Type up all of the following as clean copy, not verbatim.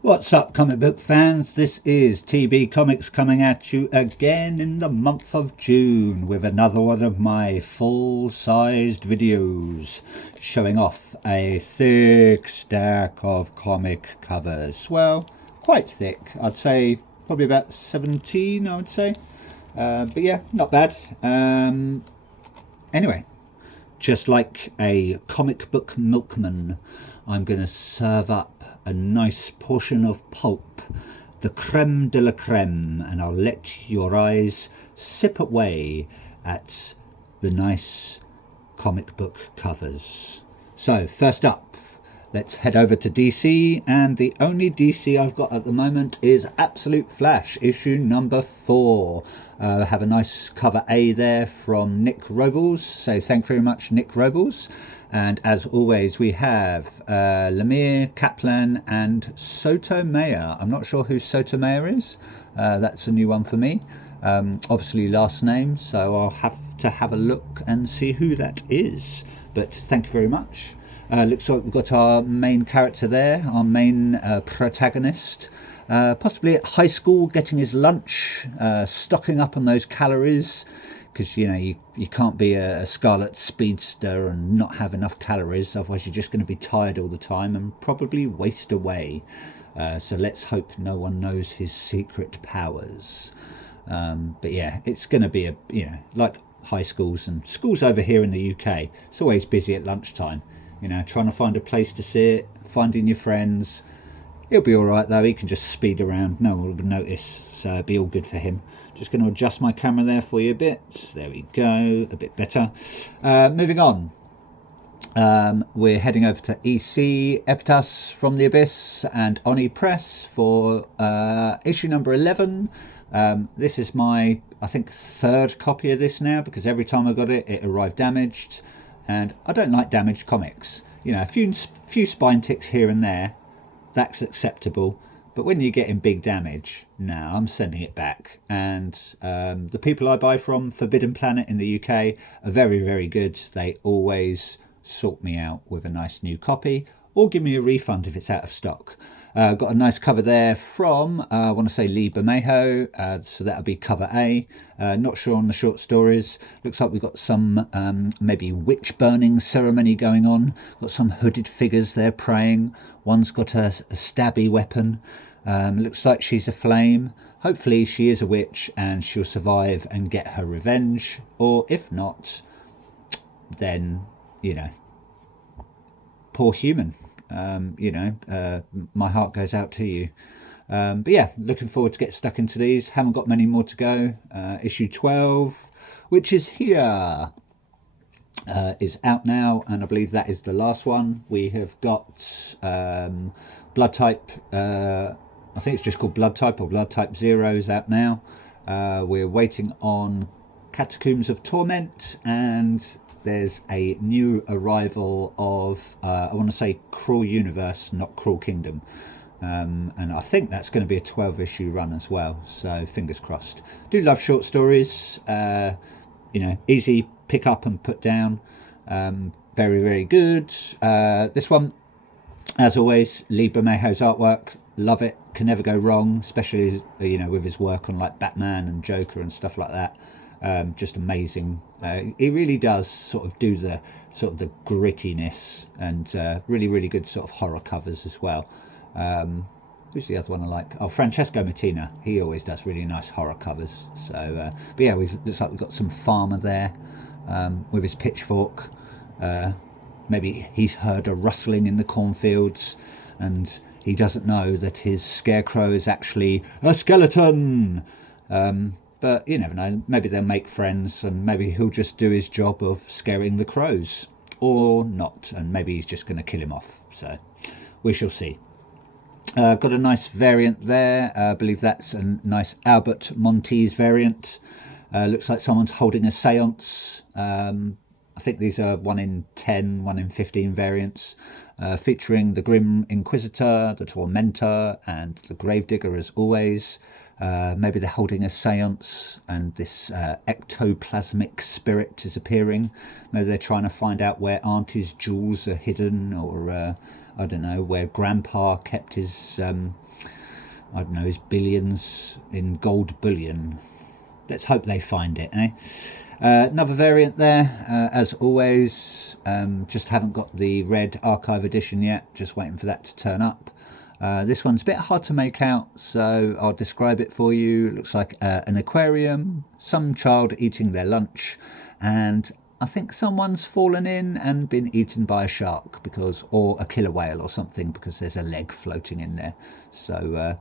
What's up, comic book fans? This is TB Comics coming at you again in the month of June with another one of my full-sized videos showing off a thick stack of comic covers. Well, quite thick. I'd say probably about 17, I would say. But yeah, not bad. Anyway, just like a comic book milkman, I'm going to serve up a nice portion of pulp, the creme de la creme, and I'll let your eyes sip away at the nice comic book covers. So, first up, let's head over to DC, and the only DC I've got at the moment is Absolute Flash, issue number 4. Have a nice cover A there from Nick Robles, so thank you very much, Nick Robles. And as always, we have Lemire, Kaplan, and Sotomayor. I'm not sure who Sotomayor is. That's a new one for me. Obviously last name, so I'll have to have a look and see who that is. But thank you very much. Looks like we've got our main character there, our main protagonist, possibly at high school, getting his lunch, stocking up on those calories, because you can't be a Scarlet Speedster and not have enough calories, otherwise you're just going to be tired all the time and probably waste away. So let's hope no one knows his secret powers. But yeah, it's going to be like high schools and schools over here in the UK. It's always busy at lunchtime. Trying to find a place to sit, finding your friends. He'll be all right though. He can just speed around. No one will notice, so it'll be all good for him. Just going to adjust my camera there for you a bit. There we go, a bit better. Moving on. We're heading over to EC, Epitas from the Abyss, and Oni Press for issue number 11. This is my, I think, third copy of this now, because every time I got it, it arrived damaged. And I don't like damaged comics. A few spine ticks here and there, that's acceptable. But when you're getting big damage, no, I'm sending it back. And the people I buy from, Forbidden Planet in the UK, are very, very good. They always sort me out with a nice new copy, or give me a refund if it's out of stock. Got a nice cover there from, I want to say Lee Bermejo, so that'll be cover A. Not sure on the short stories. Looks like we've got some maybe witch burning ceremony going on. Got some hooded figures there praying. One's got a stabby weapon. Looks like she's a flame. Hopefully she is a witch and she'll survive and get her revenge. Or if not, then, poor human. My heart goes out to you. But yeah, looking forward to get stuck into these. Haven't got many more to go. Issue 12, which is here, is out now, and I believe that is the last one. We have got Blood Type, I think it's just called Blood Type or Blood Type 0 is out now. We're waiting on Catacombs of Torment, and there's a new arrival of, I want to say Cruel Universe, not Cruel Kingdom. And I think that's going to be a 12-issue run as well, so fingers crossed. Do love short stories, easy pick up and put down. Very, very good. This one, as always, Lee Bermejo's artwork, love it, can never go wrong, especially with his work on like Batman and Joker and stuff like that. Just amazing. He really does sort of do the grittiness, and really, really good sort of horror covers as well. Who's the other one I like? Oh, Francesco Mattina. He always does really nice horror covers. So, but yeah, looks like we've got some farmer there with his pitchfork. Maybe he's heard a rustling in the cornfields, and he doesn't know that his scarecrow is actually a skeleton. But you never know, maybe they'll make friends, and maybe he'll just do his job of scaring the crows, or not, and maybe he's just going to kill him off. So we shall see. Got a nice variant there. I believe that's a nice Albert Montes variant. Looks like someone's holding a seance. I think these are 1 in 10, 1 in 15 variants, featuring the Grim Inquisitor, the Tormentor, and the Gravedigger as always. Maybe they're holding a seance and this ectoplasmic spirit is appearing. Maybe they're trying to find out where Auntie's jewels are hidden, or I don't know, where Grandpa kept his, I don't know, his billions in gold bullion. Let's hope they find it, eh? Another variant there, as always, just haven't got the red archive edition yet, just waiting for that to turn up. This one's a bit hard to make out, so I'll describe it for you. It looks like an aquarium, some child eating their lunch, and I think someone's fallen in and been eaten by a shark, or a killer whale or something, because there's a leg floating in there. So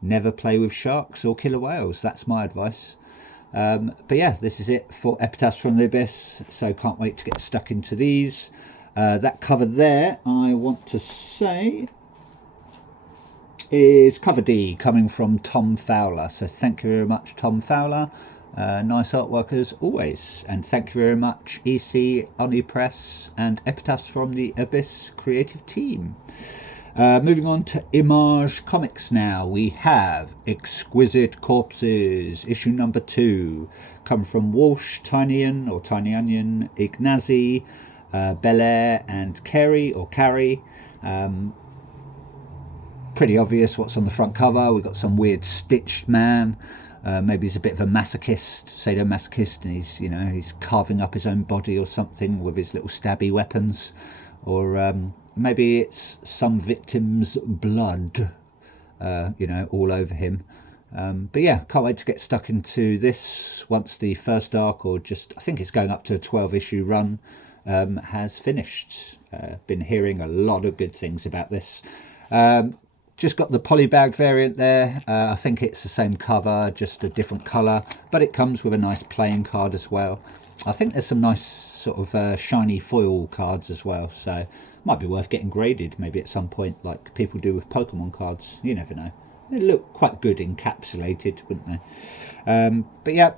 never play with sharks or killer whales, that's my advice. But yeah, this is it for Epitaphs from the Abyss, so can't wait to get stuck into these. That cover there, I want to say, is cover D, coming from Tom Fowler. So thank you very much, Tom Fowler. Nice artwork as always. And thank you very much, EC, Oni Press, and Epitaphs from the Abyss creative team. Moving on to Image Comics now, we have Exquisite Corpses, issue number 2, come from Walsh, Tiny Onion, Ignazi, Belair, and Carey. Pretty obvious what's on the front cover. We've got some weird stitched man. Maybe he's a bit of a masochist, sadomasochist, and he's carving up his own body or something with his little stabby weapons, or maybe it's some victim's blood, all over him. But yeah, can't wait to get stuck into this once the first arc, or just I think it's going up to a 12-issue run, has finished. Been hearing a lot of good things about this. Just got the polybagged variant there. I think it's the same cover, just a different colour, but it comes with a nice playing card as well. I think there's some nice sort of shiny foil cards as well, so might be worth getting graded maybe at some point, like people do with Pokemon cards. You never know. They look quite good encapsulated, wouldn't they? But yeah,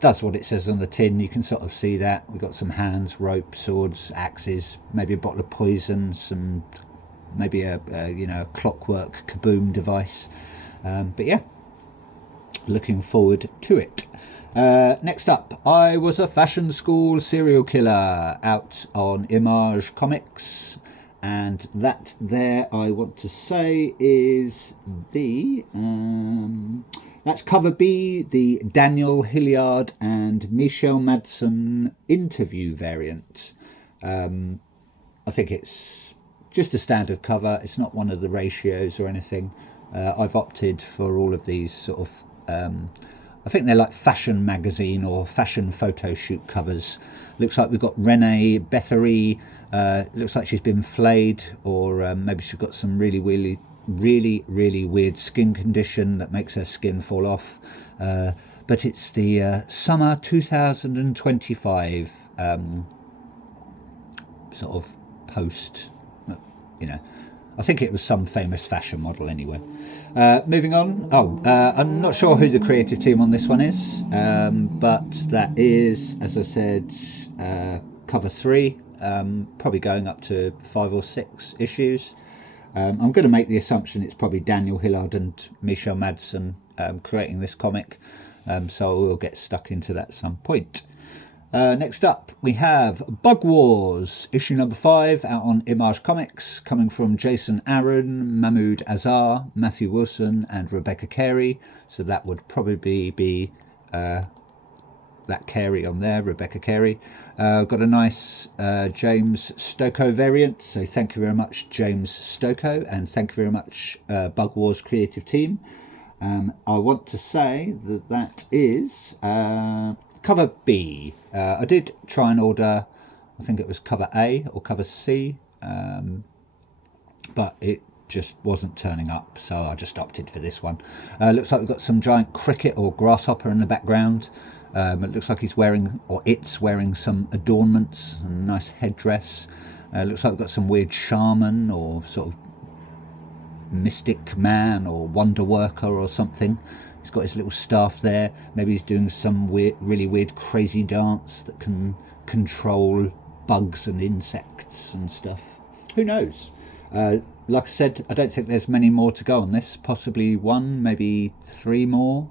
that's what it says on the tin. You can sort of see that. We've got some hands, ropes, swords, axes, maybe a bottle of poison, maybe a clockwork kaboom device. But yeah, looking forward to it. Next up, I Was a Fashion School Serial Killer, out on Image Comics, and that there, I want to say, is the that's cover B, the Daniel Hilliard and Michelle Madsen interview variant. I think it's just a standard cover. It's not one of the ratios or anything. I've opted for all of these sort of I think they're like fashion magazine or fashion photo shoot covers. Looks like we've got Renee Bethery. Looks like she's been flayed, or maybe she's got some really weird skin condition that makes her skin fall off. But it's the summer 2025 sort of post, I think it was some famous fashion model anyway. Moving on. I'm not sure who the creative team on this one is, but that is, as I said, cover 3, probably going up to 5 or 6 issues. I'm going to make the assumption it's probably Daniel Hillard and Michelle Madsen creating this comic, so we'll get stuck into that at some point. Next up, we have Bug Wars, issue number 5, out on Image Comics, coming from Jason Aaron, Mahmoud Azar, Matthew Wilson, and Rebecca Carey. So that would probably be that Carey on there, Rebecca Carey. Got a nice James Stokoe variant, so thank you very much, James Stokoe, and thank you very much, Bug Wars creative team. I want to say that is cover B. I did try and order, I think it was cover A or cover C, but it just wasn't turning up, so I just opted for this one. Looks like we've got some giant cricket or grasshopper in the background. It looks like he's wearing, or it's wearing, some adornments and a nice headdress. Looks like we've got some weird shaman or sort of mystic man or wonder worker or something. He's got his little staff there. Maybe he's doing some really weird crazy dance that can control bugs and insects and stuff. Who knows? Like I said, I don't think there's many more to go on this. Possibly 1, maybe 3 more.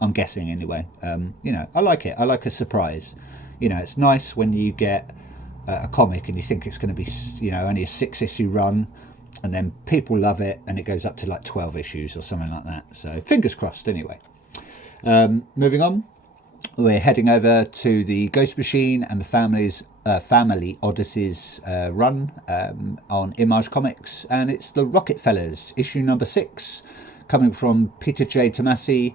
I'm guessing anyway. I like it. I like a surprise. It's nice when you get a comic and you think it's going to be, you know, only a 6-issue run, and then people love it and it goes up to like 12 issues or something like that. So fingers crossed anyway. Moving on, we're heading over to the Ghost Machine and the Family Odysseys run on Image Comics, and it's the Rocket Fellas, issue number 6, coming from Peter J. Tomasi,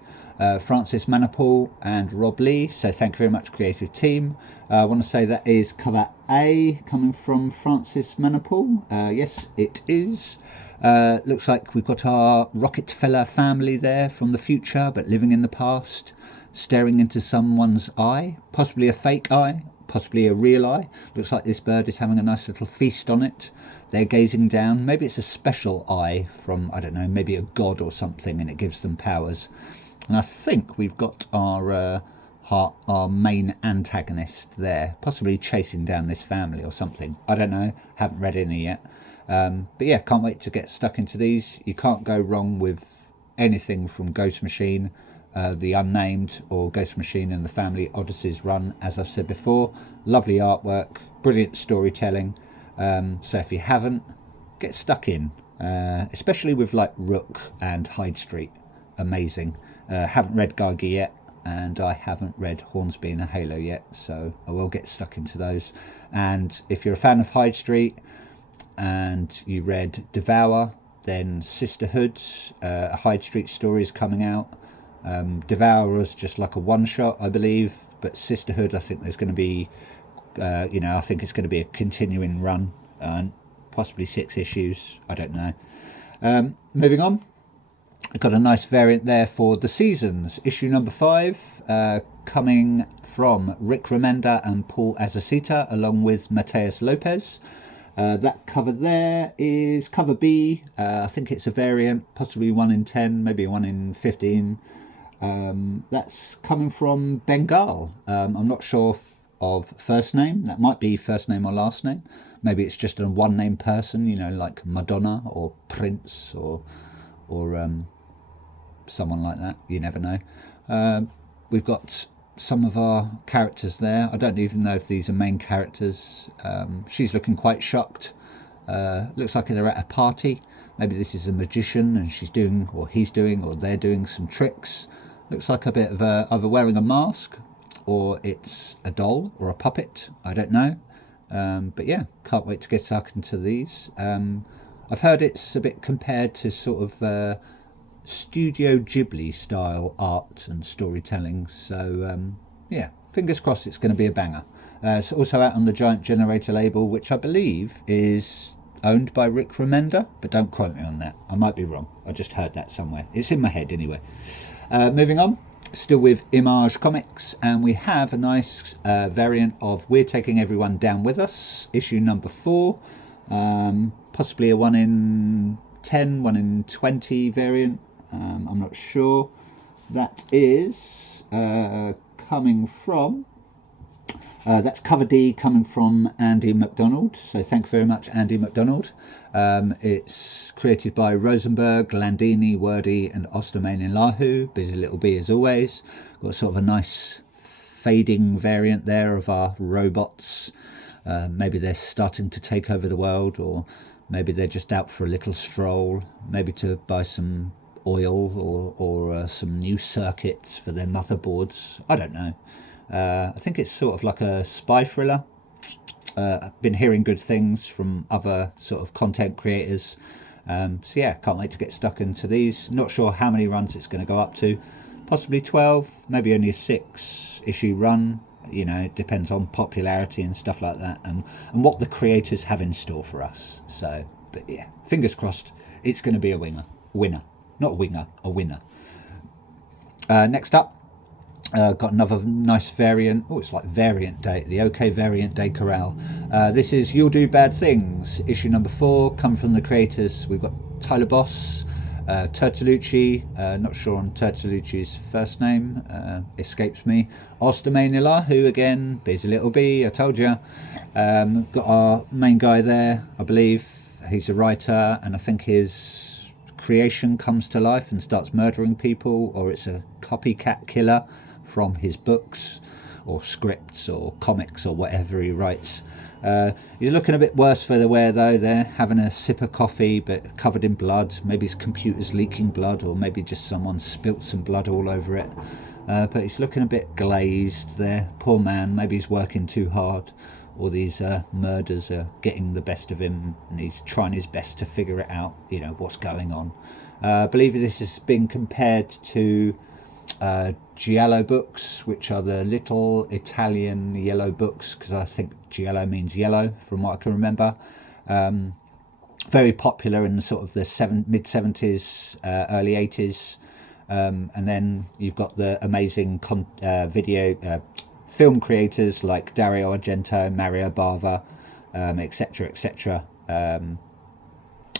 Francis Manapul and Rob Lee. So thank you very much, creative team. I want to say that is cover A, coming from Francis Manapul. Yes, it is. Looks like we've got our Rocket Fella family there from the future, but living in the past, staring into someone's eye, possibly a fake eye, possibly a real eye. Looks like this bird is having a nice little feast on it. They're gazing down. Maybe it's a special eye from, I don't know, maybe a god or something, and it gives them powers. And I think we've got our main antagonist there, possibly chasing down this family or something. I don't know, haven't read any yet. But yeah, can't wait to get stuck into these. You can't go wrong with anything from Ghost Machine, the Unnamed, or Ghost Machine and the Family Odysseys run, as I've said before. Lovely artwork, brilliant storytelling. So if you haven't, get stuck in, especially with like Rook and Hyde Street. Amazing. Haven't read Geiger yet, and I haven't read Hornsby and a Halo yet, so I will get stuck into those. And if you're a fan of Hyde Street and you read Devour, then Sisterhood, a Hyde Street story is coming out. Devour was just like a one-shot, I believe, but Sisterhood, I think there's going to be, I think it's going to be a continuing run, possibly 6 issues, I don't know. Moving on. I've got a nice variant there for The Seasons, issue number 5, coming from Rick Remender and Paul Azaceta, along with Mateus Lopez. That cover there is cover B. I think it's a variant, possibly 1 in 10, maybe 1 in 15. That's coming from Bengal. I'm not sure of first name. That might be first name or last name. Maybe it's just a one-name person, you know, like Madonna or Prince or someone like that. You never know. We've got some of our characters there. I don't even know if these are main characters. She's looking quite shocked. Looks like they're at a party. Maybe this is a magician and she's doing, or he's doing, or they're doing some tricks. Looks like a bit of either wearing a mask or it's a doll or a puppet. I don't know. But yeah, can't wait to get stuck into these. I've heard it's a bit compared to sort of Studio Ghibli style art and storytelling. So yeah, fingers crossed it's going to be a banger. It's also out on the Giant Generator label, which I believe is owned by Rick Remender, but don't quote me on that. I might be wrong. I just heard that somewhere. It's in my head anyway. Moving on, still with Image Comics, and we have a nice variant of We're Taking Everyone Down With Us, issue number 4. Possibly a 1 in 10, 1 in 20 variant. I'm not sure. That is coming from... that's cover D, coming from Andy McDonald. So thank you very much, Andy McDonald. It's created by Rosenberg, Landini, Wordy and Ostermain-Lahu. Busy little bee as always. Got sort of a nice fading variant there of our robots. Maybe they're starting to take over the world, or maybe they're just out for a little stroll, maybe to buy some oil or some new circuits for their motherboards. I don't know. I think it's sort of like a spy thriller. I've been hearing good things from other sort of content creators. So yeah, can't wait to get stuck into these. Not sure how many runs it's going to go up to. Possibly 12, maybe only a 6-issue run. You know, it depends on popularity and stuff like that, and what the creators have in store for us. So, but yeah, fingers crossed it's going to be a winner. Not a winger, a winner. Next up, got another nice variant. Oh, it's like Variant Day, the OK Variant Day Corral. This is You'll Do Bad Things, issue number 4, come from the creators. We've got Tyler Boss, Turtolucci, not sure on Turtolucci's first name, escapes me. Ostermain-Lahu again, busy little bee, I told you. Got our main guy there, I believe. He's a writer, and I think his creation comes to life and starts murdering people, or it's a copycat killer from his books or scripts or comics or whatever he writes. He's looking a bit worse for the wear though. They're having a sip of coffee but covered in blood. Maybe his computer's leaking blood, or maybe just someone spilt some blood all over it. But he's looking a bit glazed there. Poor man, maybe he's working too hard, or these murders are getting the best of him and he's trying his best to figure it out, what's going on. I believe this has been compared to Giallo books, which are the little Italian yellow books, because I think Giallo means yellow from what I can remember. Very popular in the sort of the mid-70s, early 80s. And then you've got the amazing film creators like Dario Argento, Mario Bava, etc., etc.,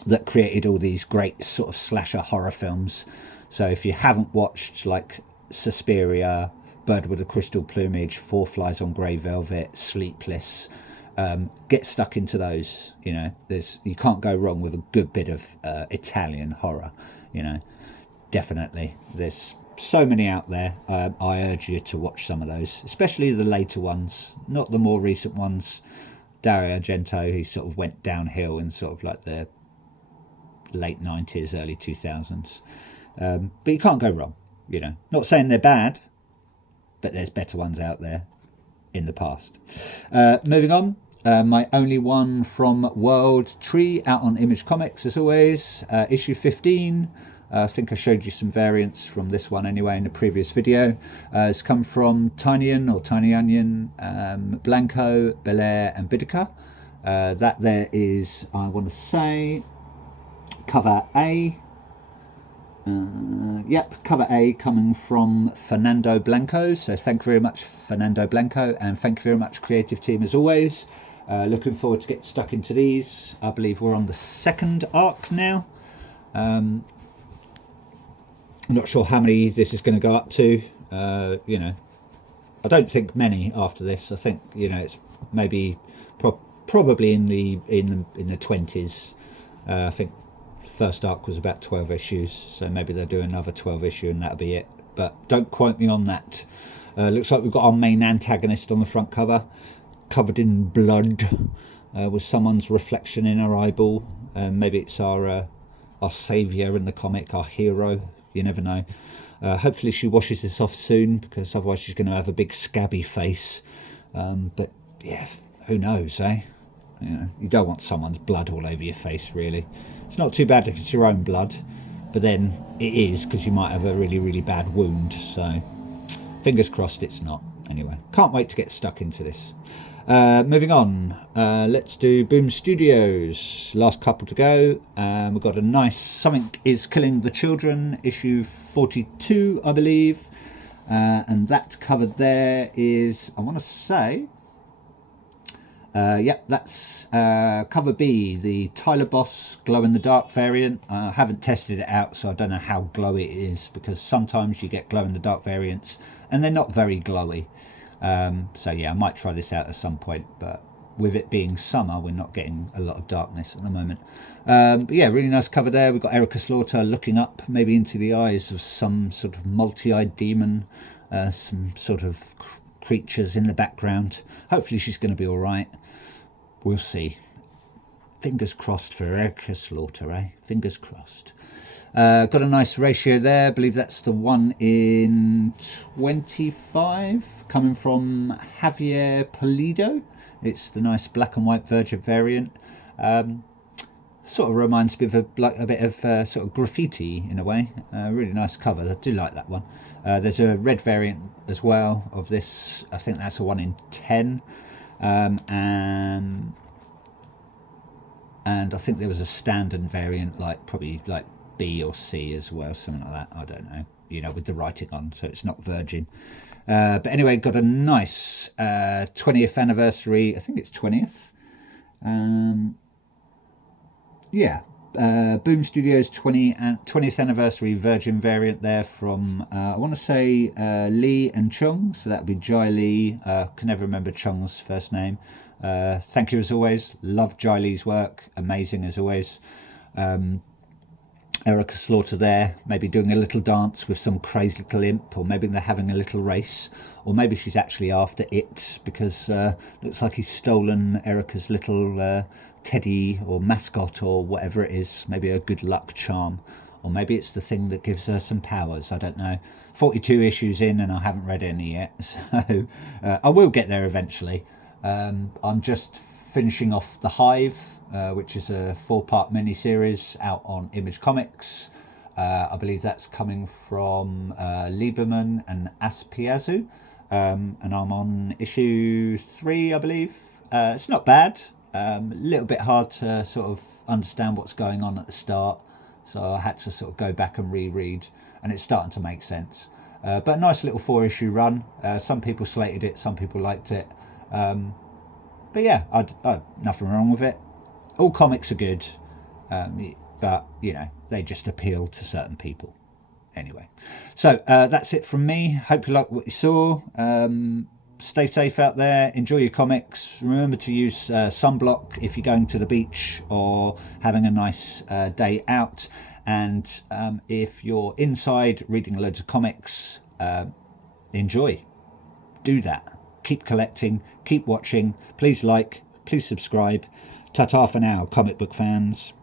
that created all these great sort of slasher horror films. So if you haven't watched like Suspiria, Bird with a Crystal Plumage, Four Flies on Grey Velvet, Sleepless, get stuck into those. You can't go wrong with a good bit of Italian horror. Definitely. There's so many out there. I urge you to watch some of those, especially the later ones, not the more recent ones. Dario Argento, he sort of went downhill in sort of like the late 90s, early 2000s. But you can't go wrong, Not saying they're bad, but there's better ones out there in the past. Moving on, my only one from World Tree, out on Image Comics as always, issue 15. I think I showed you some variants from this one anyway in the previous video. It's come from Tiny Onion, Blanco, Belair and Bidica. That there is, I want to say, cover A. Cover A coming from Fernando Blanco. So thank you very much, Fernando Blanco, and thank you very much, creative team, as always. Looking forward to get stuck into these. I believe we're on the second arc now. I'm not sure how many this is going to go up to. I don't think many after this. I think it's maybe probably in the 20s. I think first arc was about 12 issues, so maybe they'll do another 12 issue and that'll be it. But don't quote me on that. Looks like we've got our main antagonist on the front cover, covered in blood, with someone's reflection in her eyeball. Maybe it's our saviour in the comic, our hero. You never know. Hopefully she washes this off soon, because otherwise she's going to have a big scabby face. But yeah, who knows, eh? You don't want someone's blood all over your face, really. It's not too bad if it's your own blood, but then it is, because you might have a really, really bad wound. So fingers crossed it's not. Anyway, can't wait to get stuck into this. Moving on, let's do Boom Studios. Last couple to go. We've got a nice Something is Killing the Children, issue 42, I believe. And that covered there is, I want to say, that's cover B, the Tyler Boss Glow in the Dark variant. I haven't tested it out, so I don't know how glowy it is, because sometimes you get glow in the dark variants and they're not very glowy. So yeah, I might try this out at some point, but with it being summer, we're not getting a lot of darkness at the moment. But yeah, really nice cover there. We've got Erica Slaughter looking up, maybe into the eyes of some sort of multi-eyed demon, some sort of creatures in the background. Hopefully she's going to be all right. We'll see. Fingers crossed for Erica Slaughter, eh? Fingers crossed. Got a nice ratio there. I believe that's the one in 25, coming from Javier Pulido. It's the nice black and white Virgin variant. Sort of reminds me of a bit of sort of graffiti in a way. Really nice cover. I do like that one. There's a red variant as well of this. I think that's a 1 in 10. And I think there was a standard variant, probably like B or C as well, something like that. I don't know, with the writing on, so it's not Virgin. But anyway, got a nice 20th anniversary. I think it's 20th. Boom Studios 20th anniversary Virgin variant there from I want to say Lee and Chung, so that would be Jai Lee. Can never remember Chung's first name. Thank you as always. Love Jai Lee's work, amazing as always. Erica Slaughter there, maybe doing a little dance with some crazy little imp, or maybe they're having a little race, or maybe she's actually after it because looks like he's stolen Erica's little teddy or mascot or whatever it is, maybe a good luck charm, or maybe it's the thing that gives her some powers. I don't know. 42 issues in and I haven't read any yet, so I will get there eventually. I'm just finishing off The Hive, which is a 4-part miniseries out on Image Comics. I believe that's coming from Lieberman and Aspiazu, and I'm on issue 3, I believe. It's not bad. A little bit hard to sort of understand what's going on at the start, so I had to sort of go back and reread, and it's starting to make sense. But a nice little 4-issue run. Some people slated it, some people liked it. But yeah, nothing wrong with it. All comics are good, but you know, they just appeal to certain people. Anyway, so that's it from me. Hope you like what you saw. Stay safe out there. Enjoy your comics. Remember to use sunblock if you're going to the beach or having a nice day out. And if you're inside reading loads of comics, enjoy. Do that. Keep collecting, keep watching. Please like, please subscribe. Ta-ta for now, comic book fans.